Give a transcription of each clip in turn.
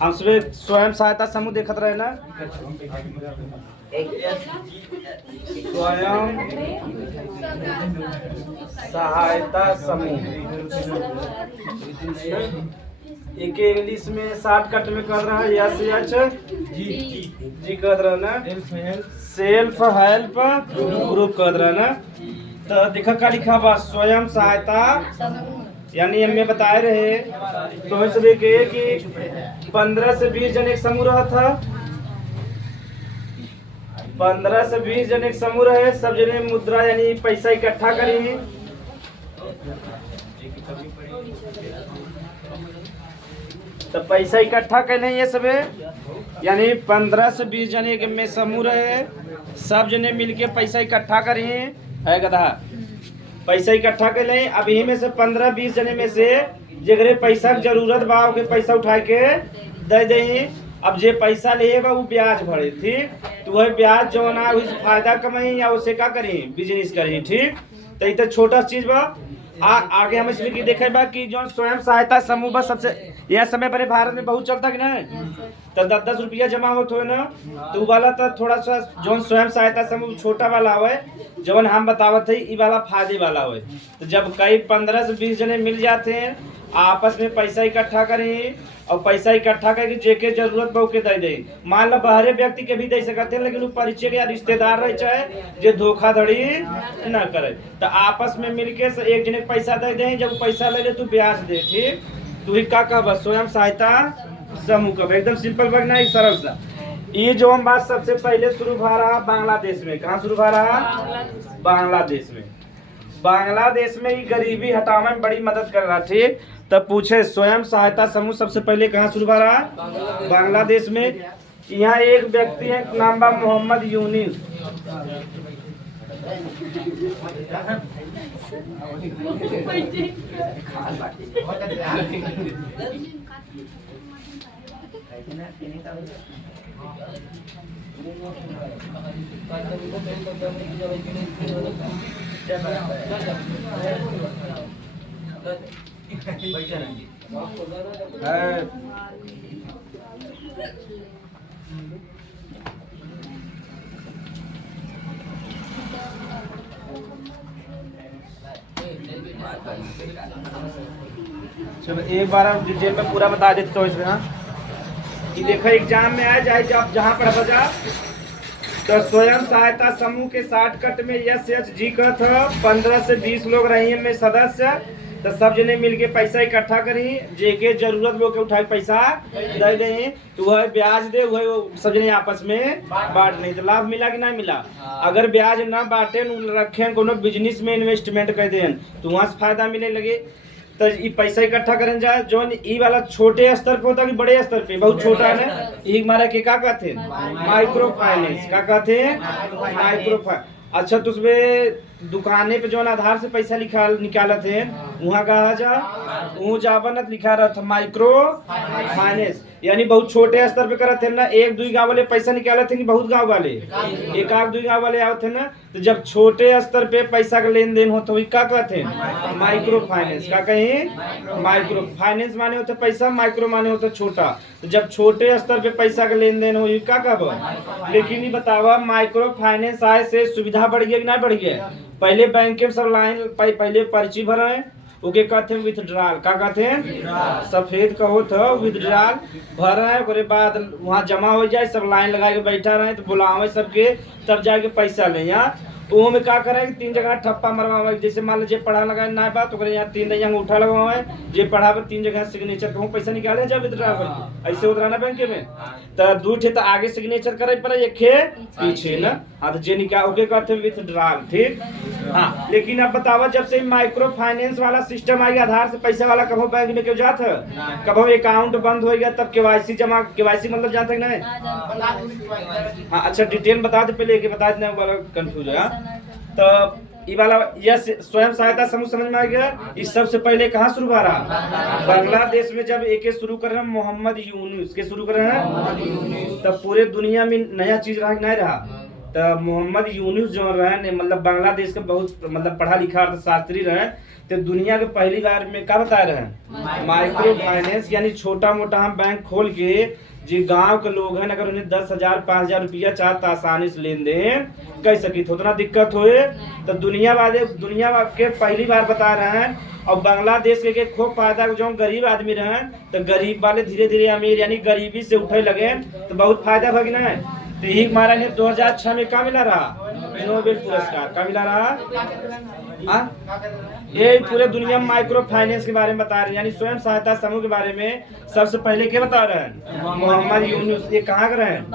हम सुबह स्वयं सहायता समूह देखत रहे ना, स्वयं सहायता समूह एक इंग्लिश में शॉर्टकट में कर रहा है जी कर रहा ना, सेल्फ हेल्प ग्रुप कर रहा ना। तो देखा का लिखा बा स्वयं सहायता, यानी हमें बताए रहे तो सभी के कि 15 से 20 जन एक समूह रहा था, 15 से 20 जन एक समूह रहे, सब जने मुद्रा यानी पैसा इकट्ठा करी। तो पैसा इकट्ठा करने ये सब यानी 15 से 20 जने एक में समूह रहे, सब जने मिलके पैसा इकट्ठा करी है गधा, पैसा इकट्ठा कर लें। अब यही में से 15-20 जने में से जेकरे पैसा की जरूरत बा ओके पैसा उठा के दे दें। अब जे पैसा लेगा वो ब्याज भरे, ठीक, तो वह ब्याज जो ना उस फायदा कमाई या उसे क्या करी, बिजनेस करी, ठीक। तो ये छोटा चीज बा। आगे हम इसमें की देखे बा कि जो स्वयं सहायता समूह बा सबसे यह समय बड़े भारत में बहुत चलता कि नहीं, तो 10-10 रुपया जमा होते ना, तो वाला तो थोड़ा सा जो स्वयं सहायता समूह छोटा वाला हो जवन हम बतावत है ई वाला फायदे वाला हो। तो जब कई 15 से 20 जने मिल जाते हैं, आपस में पैसा इकट्ठा करें और पैसा इकट्ठा करके जेके जरूरत बहु के दे दे। मान लो बाहरे व्यक्ति के भी दे सकते हैं, लेकिन वो परिचय के या रिश्तेदार रहे चाहे जो धोखाधड़ी न करे, तो आपस में मिलके एक जने पैसा दे दे, जब पैसा ले ले तू ब्याज दे, ठीक। तू ही का बस स्वयं सहायता समूह का एकदम सिंपल बगना सरल सा। ये जो हम बात सबसे पहले शुरू भा रहा बांग्लादेश में, कहाँ शुरू भा रहा, बांग्लादेश में। बांग्लादेश में ये गरीबी हटाने में बड़ी मदद कर रहा, ठीक। तब पूछे स्वयं सहायता समूह सबसे पहले कहाँ शुरू भा रहा, बांग्लादेश में। यहाँ एक व्यक्ति है नाम बा मोहम्मद यूनिस, चलो एक बार हम डिटेल में पूरा बता देते हो इसमें। हाँ, कि देखो एग्जाम में आ जाए जब जहाँ पर बजा तो स्वयं सहायता समूह के शॉर्टकट में SHG का था। 15 से 20 लोग रही में सदस्य, तो सब जने मिलके पैसा इकट्ठा करी, जेके जरूरत लोग के उठा पैसा दे दें, तो वह ब्याज दे, वह सब जने आपस में बांट नहीं। तो लाभ मिला कि नहीं मिला। अगर ब्याज ना बांटे रखे कोनो बिजनेस में इन्वेस्टमेंट कर दें तो वहाँ से फायदा मिले लगे। तो ये पैसा इकट्ठा करने जाए जो ई वाला छोटे स्तर पे होता कि बड़े स्तर पे, बहुत छोटा है ना, ये हमारा के क्या कहते हैं, माइक्रो फाइनेंस। क्या कहते हैं, माइक्रो फाइनेंस। अच्छा, तो उसमें दुकाने पे जो आधार से पैसा निकालत है वहाँ कहा जा जाबनत लिखा रहा था माइक्रो फाइनेंस, यानी बहुत छोटे स्तर पे करते हैं ना। 1-2 गाँव वाले पैसा निकालते हैं कि बहुत गाँव वाले, 1-2 गाँव वाले आते हैं ना। तो जब छोटे स्तर पे पैसा का लेन देन होता है क्या कहते हैं, माइक्रो फाइनेंस। क्या कहें, माइक्रो फाइनेंस माने होते पैसा, माइक्रो माने होता छोटा। तो जब छोटे स्तर पे पैसा का लेन देन हो क्या कहब। लेकिन ये बतावा माइक्रो फाइनेंस आए से सुविधा बढ़ गया कि नहीं बढ़ गया। पहले बैंक के सब लाइन पहले पर्ची भरे ओके कहते हैं विथड्रॉल। क्या कहते हैं, सफेद कहो तो विथड्रॉल भर रहे उसके बाद वहाँ जमा हो जाए, सब लाइन लगा के बैठा रहे तो बुलावे सबके, तब जाके पैसा ले। यहाँ वो में क्या करे 3 जगह ठप्पा मरवा, जैसे मान लीजिए पढ़ा लगा ना बात तो यहाँ 3 जगह उठा लगा है, जे पढ़ा पर 3 जगह सिग्नेचर कहूँ पैसा निकाले जब विथड्रॉल ऐसे उतरा ना बैंक में। तो 2 ठे तो आगे सिग्नेचर करे पर एक पीछे ना। हाँ, तो जे निकाल ओके कहते हैं विथड्रॉल, ठीक। हाँ, लेकिन अब बतावा जब से माइक्रो फाइनेंस वाला सिस्टम आ गया, आधार से पैसा वाला कभी बैंक में क्यों जाता है, कभी अकाउंट बंद हो गया तब KYC जमा, KYC मतलब जानते हैं नहीं। हाँ, अच्छा डिटेल बता दे पहले, एक बता देना वाला कंफ्यूज है। तो ये वाला यह स्वयं सहायता समूह समझ में आ गया। इस सबसे पहले कहाँ शुरू हुआ रहा, बांग्लादेश में। जब एक शुरू कर रहे हैं मोहम्मद यूनुस के शुरू कर रहे हैं, तब पूरे दुनिया में नया चीज रहा नहीं रहा। तो मोहम्मद यूनुस जो रहे मतलब बांग्लादेश के बहुत मतलब पढ़ा लिखा अर्थशास्त्री रहे, तो दुनिया के पहली बार में क्या बता रहे हैं, माइक्रो फाइनेंस यानी छोटा मोटा हम बैंक खोल के जी गांव के लोग हैं अगर उन्हें 10,000 5,000 रुपया चाहता आसानी से लेन देन कर सकी तो उतना दिक्कत होए तो दुनिया के पहली बार बता रहे हैं। और बांग्लादेश के खूब फायदा जो गरीब आदमी रहे तो गरीब वाले धीरे धीरे अमीर यानी गरीबी से उठे लगे तो बहुत फायदा भग ना है। तो यही महाराज ने 2006 में क्या मिला रहा, नोबेल पुरस्कार क्या मिला रहा। ये पूरे दुनिया में माइक्रो फाइनेंस के बारे में बता रहे हैं यानी स्वयं सहायता समूह के बारे में सबसे पहले क्या बता रहे हैं, मोहम्मद यूनुस। ये कहाँ के रहे हैं,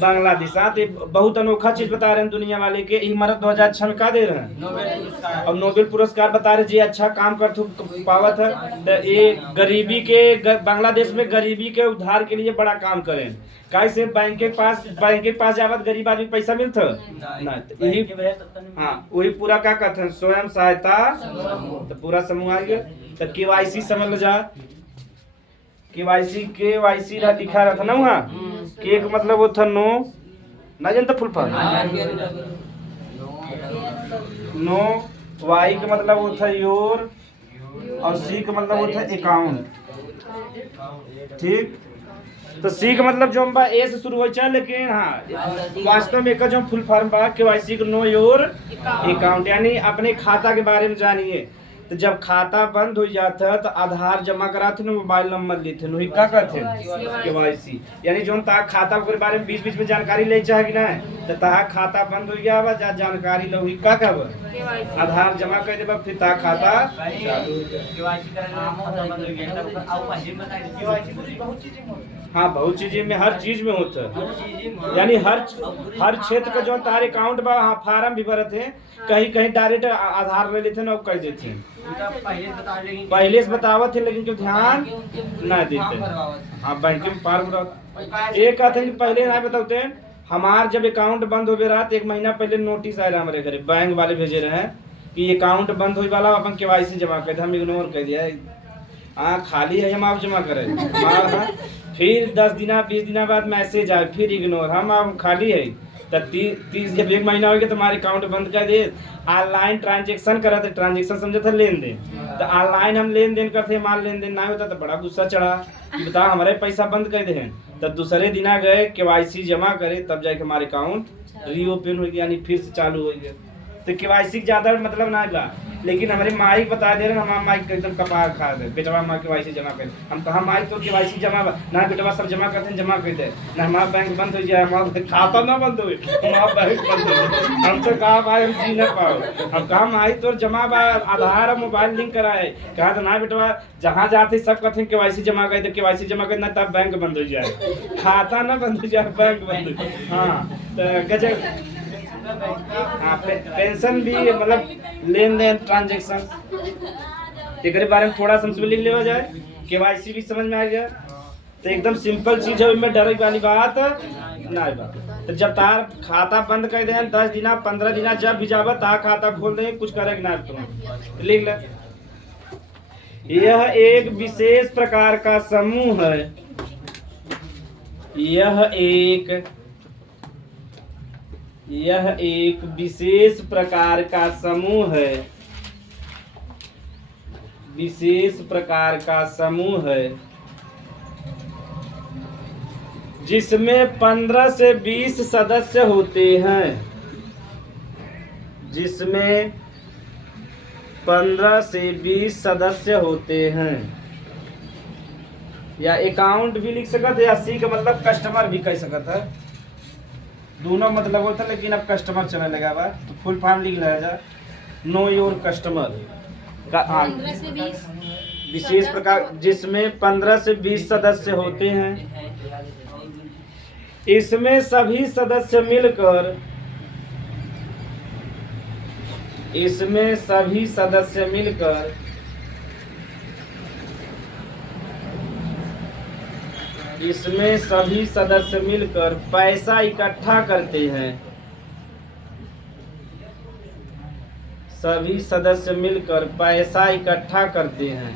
बांग्लादेश। ये बहुत अनोखा चीज बता रहे हैं दुनिया वाले के। इमारत 2006 में क्या दे रहे हैं, और नोबेल पुरस्कार बता रहे जी अच्छा काम कर पावत है। तो ये गरीबी के बांग्लादेश में गरीबी के उद्धार के लिए बड़ा काम करें। कैसे बैंक के पास जावत गरीब आदमी पैसा मिलता ना, तो यही हाँ वही पूरा क्या कहते हैं स्वयं सहायता तो पूरा समूह आ गया। तो केवाईसी समझ जा, केवाईसी लिखा रहता ना वहाँ के मतलब वो था नो ना जानता फुल फॉर्म, नो वाई का मतलब वो था योर और सी का मतलब वो था अकाउंट। ठीक, तो सी का मतलब जो बा ए से शुरू हो चाहे लेकिन हाँ वास्तव में जो फुल फॉर्म बा केवाईसी को नो योर अकाउंट यानी अपने खाता के बारे में जानिए। तो जब खाता बंद हो जाता तो आधार जमा कराते ना, मोबाइल नंबर लेते वही क्या करते केवाईसी यानी जो ता खाता के बारे में बीच बीच में जानकारी ले चाहे कि ना तो ता खाता बंद हो गया बा जा जानकारी लो क्या कब आधार जमा कर देबा फिर ता खाता चालू हो जाए। केवाईसी करना हाँ बहुत चीज में हर चीज में होता है यानी हर क्षेत्र का जो तार अकाउंट बा हाँ फार्म भी भरते हैं, कहीं कहीं डायरेक्ट आधार ले लेते हैं और कर देते हैं। पहले से बतावत थे लेकिन क्यों ध्यान न देते। हाँ बैंक में फार्म एक कहते हैं कि पहले ना बताते हैं। हमार जब अकाउंट बंद हो गया रहा 1 महीना पहले नोटिस आया हमारे घरे, बैंक वाले भेजे रहे कि अकाउंट बंद हो वाला अपन केवाईसी जमा कर, हम इग्नोर कर दिया। हाँ खाली है हम आप जमा करें फिर 10 दिना 20 दिना बाद मैसेज आए फिर इग्नोर, हम आप खाली है। तो 30 जब 1 महीना हो गया तुम्हारे अकाउंट बंद कर दे। ऑनलाइन ट्रांजेक्शन करा थे, ट्रांजेक्शन समझे थे लेन देन, तो ऑनलाइन हम लेन देन करते माल लेन देन ना होता तो बड़ा गुस्सा चढ़ा कि बता हमारे पैसा बंद कर दे हैं। तब दूसरे दिना गए केवाईसी जमा करे तब जाके हमारे अकाउंट रीओपन हो गया यानी फिर से चालू हो गया। तो केवाईसी ज्यादा मतलब ना बा, लेकिन हमारे माई बता दे रहे हम माई एकदम कपार खा दे बेटवा माँ केवाईसी जमा कर। हम कहा माई तो केवाईसी जमा ना बेटवा सब जमा करते जमा कर दे ना हमारा बैंक बंद हो जाए, हमारा खाता ना बंद हो हमारा बैंक बंद हो। हम तो कहा भाई हम जी ना पाओ, हम कहा माई तो जमा बा आधार मोबाइल लिंक कराए, कहा तो ना बेटवा जहाँ जाते सब कहते केवाईसी जमा कर दे, केवाईसी जमा कर ना तब बैंक बंद हो जाए, खाता ना बंद हो जाए बैंक बंद। हाँ तो गजब पेंशन भी मतलब लेन देन ट्रांजेक्शन एक बारे में थोड़ा समझ में लिख लेवा जाए। केवाईसी भी समझ में आ गया तो एकदम सिंपल चीज है, में डर वाली बात ना बा। तो जब तार खाता बंद कर दे 10 दिना 15 दिना जब भी जाबा तार खाता खोल दे कुछ करे ना तुम लिख ले। यह एक विशेष प्रकार का समूह है, यह एक विशेष प्रकार का समूह है, विशेष प्रकार का समूह है जिसमें 15 से 20 सदस्य होते हैं, जिसमें 15 से 20 सदस्य होते हैं। या अकाउंट भी लिख सकते या सी का मतलब कस्टमर भी कह सकता है, दोनों मतलब होता है लेकिन अब कस्टमर चलने लगा बा तो फुल फॉर्म लिख लिया जा नो योर कस्टमर का। विशेष प्रकार जिसमें 15 से 20 सदस्य होते हैं, इसमें सभी सदस्य मिलकर पैसा इकट्ठा करते हैं, सभी सदस्य मिलकर पैसा इकट्ठा करते हैं,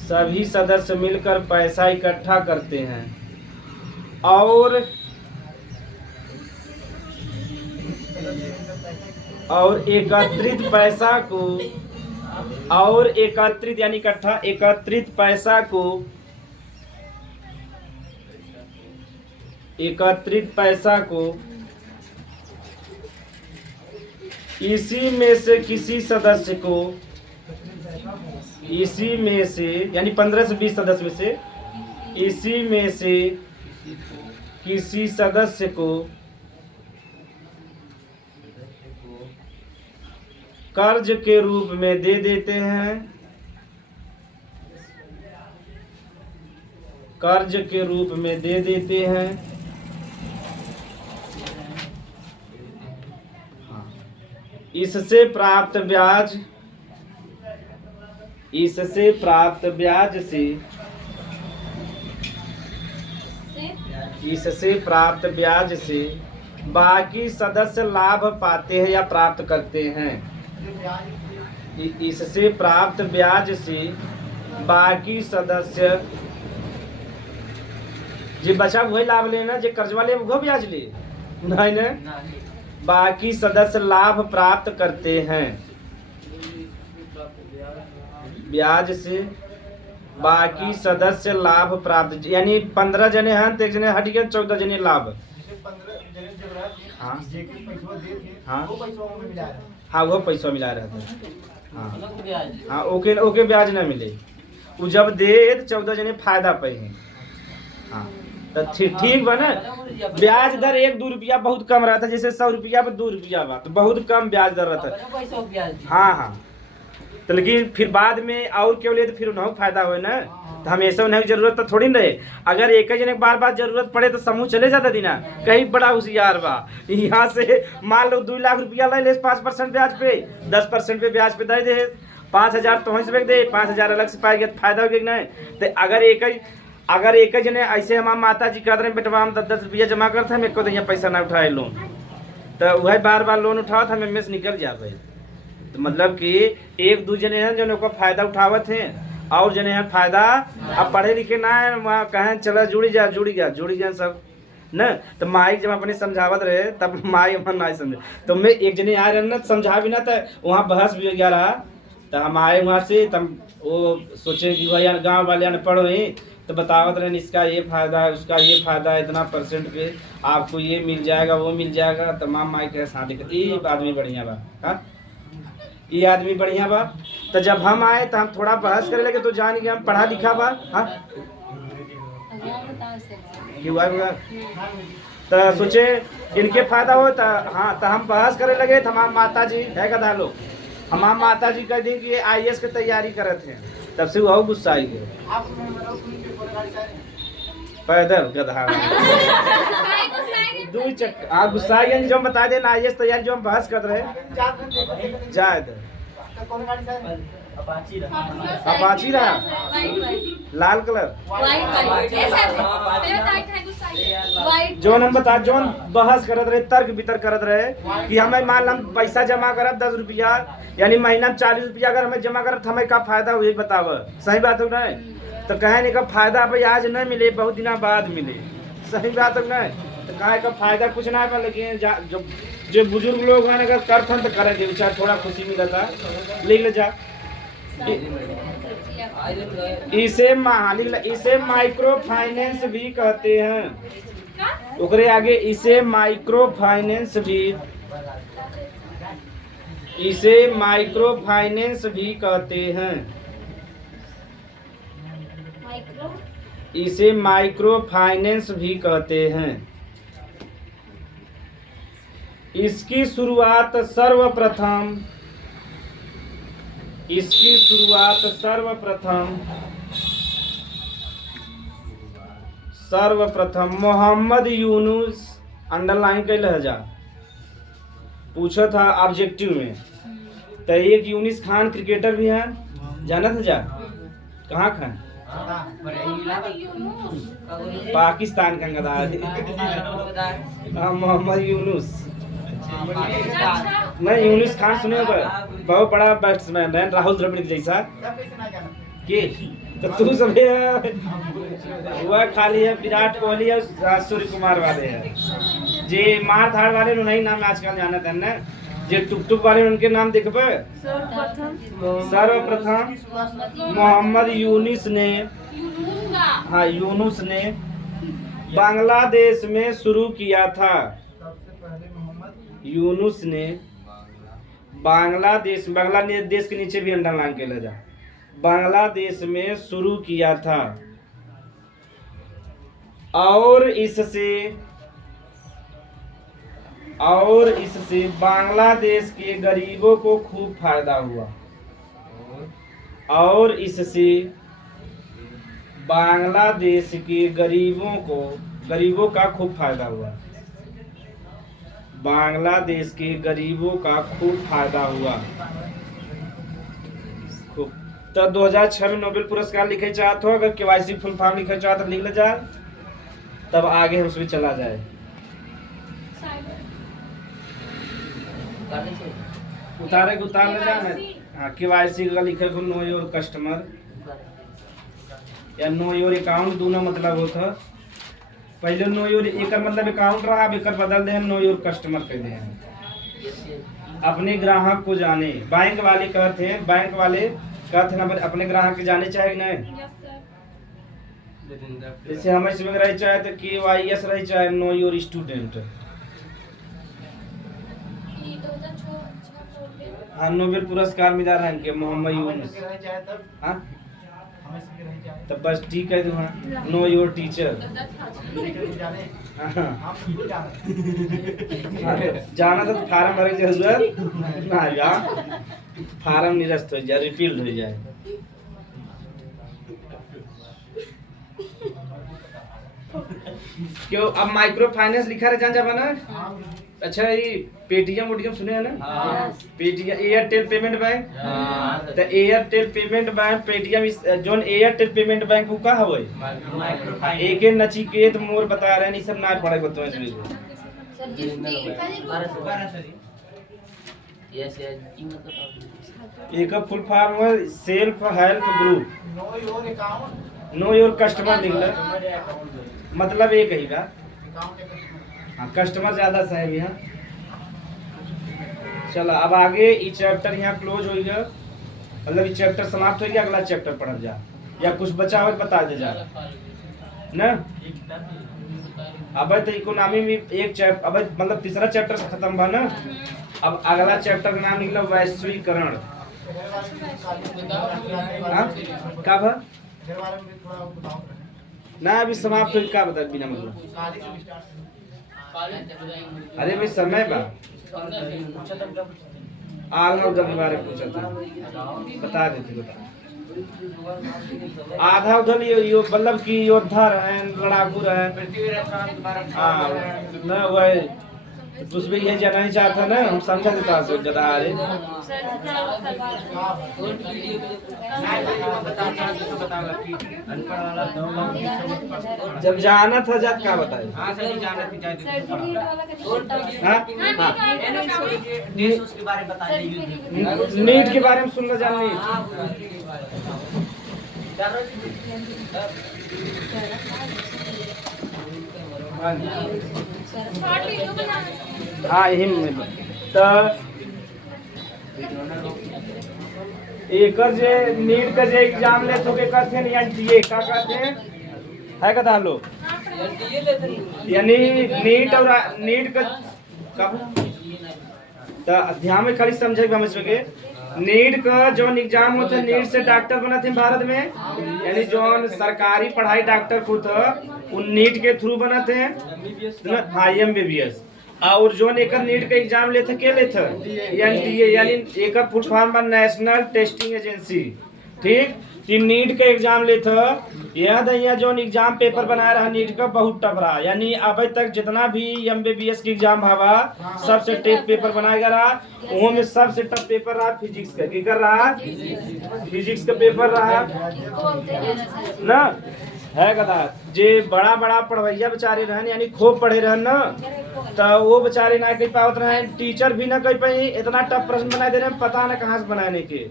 सभी सदस्य मिलकर पैसा इकट्ठा करते हैं और और एकत्रित पैसा को, और एकत्रित यानी इकट्ठा, एकत्रित पैसा को, एकत्रित पैसा को इसी में से किसी सदस्य को, इसी में से यानी 15 से 20 सदस्य में से, इसी में से किसी सदस्य को कर्ज के रूप में दे देते हैं, कर्ज के रूप में दे देते हैं। इससे प्राप्त ब्याज, इससे प्राप्त ब्याज से, इससे प्राप्त ब्याज से बाकी सदस्य लाभ पाते हैं या प्राप्त करते हैं। इससे प्राप्त ब्याज से बाकी सदस्य जे बचा वही लाभ लेना, जे कर्ज वाले वो ब्याज ले नहीं ना, बाकी सदस्य लाभ प्राप्त करते हैं। ब्याज से बाकी सदस्य लाभ प्राप्त, यानी 15 जने हैं तो एक जने हट गया, 14 जने लाभ। हाँ हाँ वो पैसा मिला रहता है। हाँ हाँ ओके ओके ब्याज ना मिले, वो जब दे तो 14 जने फायदा पे हैं। हाँ तो ठीक बा ना। ब्याज दर 1-2 रुपया बहुत कम रहता है, जैसे 100 रुपया पर 2 रुपया बा तो बहुत कम ब्याज दर रहता है। हाँ हाँ तो लेकिन फिर बाद में और क्यों ले तो फिर उन्हें फायदा हो ना, तो हमेशा उन्हें जरूरत तो थोड़ी नहीं। अगर एक ही जने बार बार जरूरत पड़े तो समूह चले जाता थी ना, कहीं बड़ा होशियार बा। यहाँ से मान लो 2 लाख रुपया ले 5% ब्याज पे, 10% पे ब्याज पे दे दे, 5,000 तो से दे, 5,000 अलग से पाएगा तो फायदा हो गया नहीं। तो अगर एक ही जने ऐसे हमारे माता जी कहते रहे बेटवा हम 10 रुपया जमा करते हम एक को पैसा ना उठाए लोन, तो वही बार बार लोन उठाओ तो हमें से निकल जाए। तो मतलब कि 1-2 जने हैं जो उनका फायदा उठावत हैं, और जने हैं फायदा अब पढ़े लिखे ना है, वहाँ कहें चला जुड़ी जा सब न। तो माई जब अपने समझावत रहे तब माई मन ना समझे, तो मैं एक जने आ रहे ना समझा भी ना, तो वहाँ बहस भी गया रहा। तो हम आए वहाँ से, तब वो सोचे कि भाई गाँव वाले अनपढ़ हुए तो बतावत रहे इसका ये फायदा है, उसका ये फायदा है, इतना % पे आपको ये मिल जाएगा वो मिल जाएगा। तमाम माई के साथ ये आदमी बढ़िया बा। हाँ ये आदमी बढ़िया बा। तो जब हम आए तो हम थोड़ा बहस करे लगे, तो जान गए हम पढ़ा लिखा बा। हाँ तो सोचे इनके फायदा हो, तो हाँ तो हम बहस करे लगे। तो हमारे माता जी है गधा लोग, हमारे माता जी कह दी कि IAS की तैयारी करते हैं, तब से वो गुस्सा आई गए। पैदल गधा 2 चक्कर आप गुस्सा आई जो बता देना IAS तैयारी जो हम बहस कर रहे हैं। जायद अपाची रहा लाल कलर जो हम बता, जो बहस करत रहे, तर्क वितर्क करत रहे कि हमें मान हम पैसा जमा करब 10 रुपया, यानी महीना में 40 रुपया अगर हमें जमा करब तो हमें का फायदा हुई बताव। सही बात हो नहीं? तो कहे नहीं का फायदा भाई आज नहीं मिले, बहुत दिन बाद मिले। सही बात हो नहीं? तो कहे का फायदा कुछ ना है, लेकिन जो बुजुर्ग लोग हैं अगर करथन तो करे दे, चाहे थोड़ा खुशी मिलता लिख ले जा। इसे माइक्रो फाइनेंस भी कहते हैं। ओकरे आगे इसे माइक्रो फाइनेंस भी, इसे माइक्रो फाइनेंस भी कहते हैं। इसे माइक्रो फाइनेंस भी कहते हैं। इसकी शुरुआत सर्वप्रथम मोहम्मद यूनुस, अंडरलाइन कैल जा पूछा था ऑब्जेक्टिव में। तो एक यूनिस खान क्रिकेटर भी है, जाना था जा कहाँ खान? पाकिस्तान का गदार मोहम्मद यूनुस नहीं, यूनिस खान सुने बहुत बड़ा बैट्समैन है, राहुल द्रविड़ जैसा के। तो तू सब वह खाली है विराट कोहली और सूर्य कुमार वाले हैं जे मार धाड़ वाले नहीं नाम आजकल जाना था ना। जे टुकटुक वाले उनके नाम देखबे। सर्वप्रथम मोहम्मद यूनुस ने, हाँ यूनुस ने बांग्लादेश में शुरू किया था। यूनुस ने बांग्लादेश, बांग्लादेश के नीचे भी अंडरलाइन के ले जा, बांग्लादेश में शुरू किया था और इससे बांग्लादेश के गरीबों को खूब फायदा हुआ। और इससे बांग्लादेश के गरीबों का खूब फायदा हुआ। बांग्लादेश के गरीबों का खूब फायदा हुआ। खूब तो 2006 में नोबेल पुरस्कार लिखे चाहत हो, अगर केवाईसी फुल फॉर्म लिखे चाहत तो लिख ले जा, तब आगे हम उसमें चला जाए। उतार ले जाना। हाँ केवाईसी का लिखे को नो योर कस्टमर या नो योर अकाउंट दोनों मतलब होता। पहले नो योर एक मतलब अकाउंट रहा, अब एक बदल दे नो योर कस्टमर कह दे। अपने ग्राहक को जाने, बैंक वाले कहते हैं, बैंक वाले कहते हैं अपने ग्राहक के जाने चाहे नहीं। जैसे हम इसमें रह चाहे तो KYS रह चाहे नो योर स्टूडेंट। हाँ नोबेल पुरस्कार मिला रहा है इनके मोहम्मद यूनुस। हाँ तब बस ठीक है, हाँ नो योर टीचर। जाना तो फार्म भरे जरूरत ना यार, फार्म निरस्त हो जाए, रिफिल्ड हो जाए। क्यों अब माइक्रो फाइनेंस लिखा रहे जान ना। अच्छा ये पेटीएम सुने हैं ना। पेटीएम एयरटेल पेमेंट बैंक, तो Airtel payment bank Paytm zone Airtel payment bank को का हवे एक नचिकेत मोर बता रहे हैं, सब ना पढ़े को तो इसमें एक फुल फॉर्म है self help group. Know your customer लिख ले, मतलब एक ही का। हाँ कस्टमर ज्यादा सही है। चलो अब आगे ये चैप्टर यहाँ क्लोज हो गया, मतलब ये चैप्टर समाप्त हो गया। अगला चैप्टर पढ़ जा या कुछ बचा हो बता दे जा ना। अब तो इकोनॉमी में एक चैप्टर, अब मतलब तीसरा चैप्टर खत्म हुआ ना। अब अगला चैप्टर का नाम निकला वैश्वीकरण। का भा ना अभी समाप्त हो का बता बिना मतलब। अरे भाई समय बा आल उधर के बारे में पूछा था, बता देती बता। आधा उधर यो मतलब कि योद्धा रहे, लड़ाकू रहे। ना वह कुछ भी ये जानना ही चाहता ना, हम समझा देता सो ज्यादा। अरे जब जाना था जात का बताए। नीट के बारे में सुनना जाननी। हाँ यही में तो एक जे नीट का जे एग्जाम ले तो के कहते हैं एनटीए का कहते हैं है कथा लोग, यानी नीट और नीट का कब तो ध्यान में खाली समझे हम इसमें नीट का जो एग्जाम होता है, नीट से डॉक्टर बना थे भारत में, यानी जो सरकारी पढ़ाई डॉक्टर को था उन नीट के थ्रू बना थे। हाँ MBBS। और जो एक नीट का एग्जाम लेते के लेते एनटीए, यानी एक full form national testing agency. ठीक तीन नीट का एग्जाम लेते याद है, जो एग्जाम पेपर बनाया रहा नीट का बहुत टफ रहा, यानी अभी तक जितना भी MBBS के एग्जाम भावा सबसे टफ पेपर बनाया रहा। वो में सबसे टफ पेपर रहा फिजिक्स का। क्या कर रहा फिजिक्स का पेपर रहा ना है कदा। जे बड़ा बड़ा पढ़वैया बेचारे रहन, यानी खूब पढ़े रहन ना, तो वो बेचारे ना कह पावत रहे, टीचर भी ना कह पाई। इतना टफ प्रश्न बना दे रहे हैं, पता ना कहाँ से बनाने के।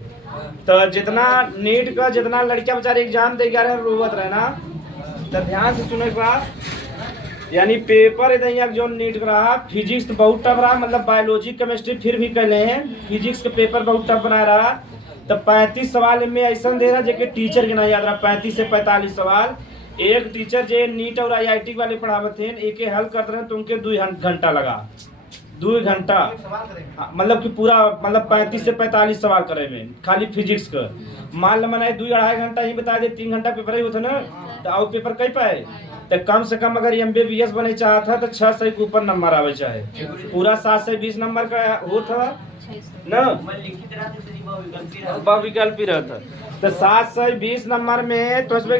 तो जितना नीट का जितना लड़कियां बेचारे एग्जाम दे रहे रोवत रहे ना, तो ध्यान से सुने के बाद यानी पेपर इधर जो नीट रहा, फिजिक्स तो बहुत टफ रहा, मतलब बायोलॉजी केमिस्ट्री फिर भी कहले हैं, फिजिक्स के पेपर बहुत टफ बना रहा। तो 35 सवाल में ऐसा दे रहा जो टीचर के नहीं याद रहा। 35 से 45 सवाल एक टीचर जो नीट और IIT वाले पढ़ावत थे एक हल करते रहे तो उनके 2 घंटा लगा। 2 घंटा मतलब कि पूरा मतलब 35 से 45 सवाल करे में खाली फिजिक्स का। मान लो मैंने 2-2.5 घंटा ही बता दे, 3 घंटा पेपर ही होता ना, तो और पेपर कई पाए। तो कम से कम अगर MBBS बने चाहता तो 600 के ऊपर नंबर आवे चाहे, पूरा 7 से 20 नंबर का होता ना, विकल्प ही रहता। तो 7 से 20 नंबर में तो इसमें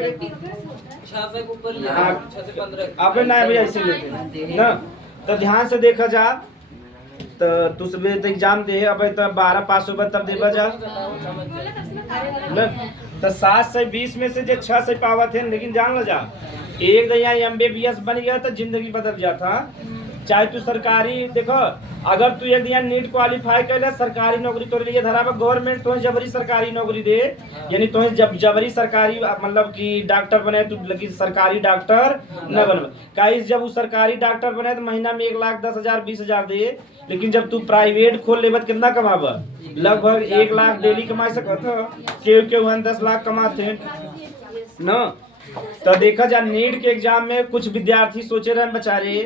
अब ना भी ऐसे लेते ना। तो ध्यान से देखा जा, तो तू सब एग्जाम दे अब तो 12 पास होगा तब देवा जा ना। तो 7 से 20 में से जो 6 से पावा थे, लेकिन जान लो जा एक दया MBBS बन गया तो जिंदगी बदल जाता। चाहे तू सरकारी देखो, अगर तू एक दिया नीट क्वालिफाई कर सरकारी नौकरी तोरे लिए धरा गवर्नमेंट तो जबरी सरकारी नौकरी दे, यानी तो जब जबरी सरकारी मतलब कि डॉक्टर बने तू, लेकिन सरकारी डॉक्टर न बन कहीं। जब वो सरकारी डॉक्टर बने तो महीना में 1,10,000 20,000 दे, लेकिन जब तू प्राइवेट खोल ले कितना कमाब, लगभग 1 लाख डेली कमा सकत। केहू 10 लाख कमाते न। तो देखा जा नीट के एग्जाम में कुछ विद्यार्थी सोचे रहे बेचारे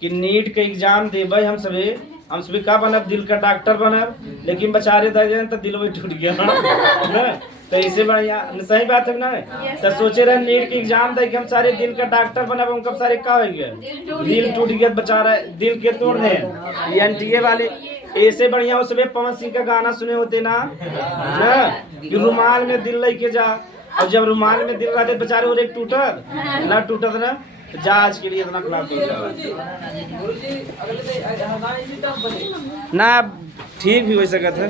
कि नीट के एग्जाम देवे हम सभी का बनब, दिल का डॉक्टर बनब, लेकिन बेचारे दे तो दिल वही टूट गया ना। तो इसे बढ़िया सही बात है ना। तो सोचे रहे नीट के एग्जाम दे के हम सारे दिल का डॉक्टर बनब, उनका सारे का हो गया, दिल टूट गया बेचारा, दिल के तोड़ दे। NTA वाले ऐसे बढ़िया उसमें पवन सिंह का गाना सुने होते ना, रुमाल में दिल लेके जा। अब जब रुमाल में दिल रहते बेचारे और एक टूटत ना, टूटत ना। जा आज के लिए इतना खिलाफ ना, ठीक भी हो सकता है।